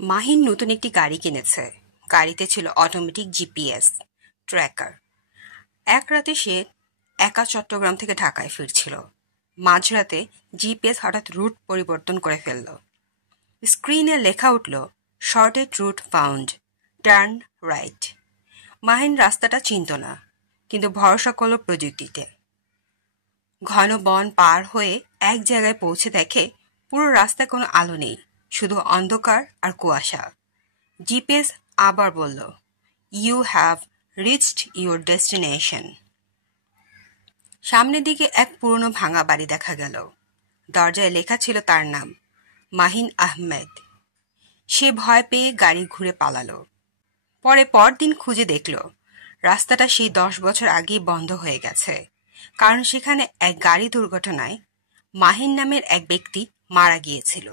মাহিন নতুন একটি গাড়ি কিনেছে। গাড়িতে ছিল অটোমেটিক জিপিএস ট্র্যাকার। এক রাতে সে একা চট্টগ্রাম থেকে ঢাকায় ফিরছিল। মাঝরাতে জিপিএস হঠাৎ রুট পরিবর্তন করে ফেলল। স্ক্রিনে লেখা উঠল, shorted route found, turn right. Mahin রাস্তাটা চিনত না, কিন্তু ভরসা করল প্রযুক্তিতে। ঘন বন পার হয়ে এক জায়গায় পৌঁছে দেখে পুরো রাস্তায় কোনো আলো নেই, শুধু অন্ধকার আর কুয়াশা। জিপিএস আবার বলল, you have reached your destination. সামনের দিকে এক পুরনো ভাঙা বাড়ি দেখা গেল। দরজায় লেখা ছিল তার নাম, মাহিন আহমেদ। সে ভয় পেয়ে গাড়ি ঘুরে পালালো। পরদিন খুঁজে দেখল রাস্তাটা সেই 10 বছর আগেই বন্ধ হয়ে গেছে, কারণ সেখানে এক গাড়ি দুর্ঘটনায় মাহিন নামের এক ব্যক্তি মারা গিয়েছিল।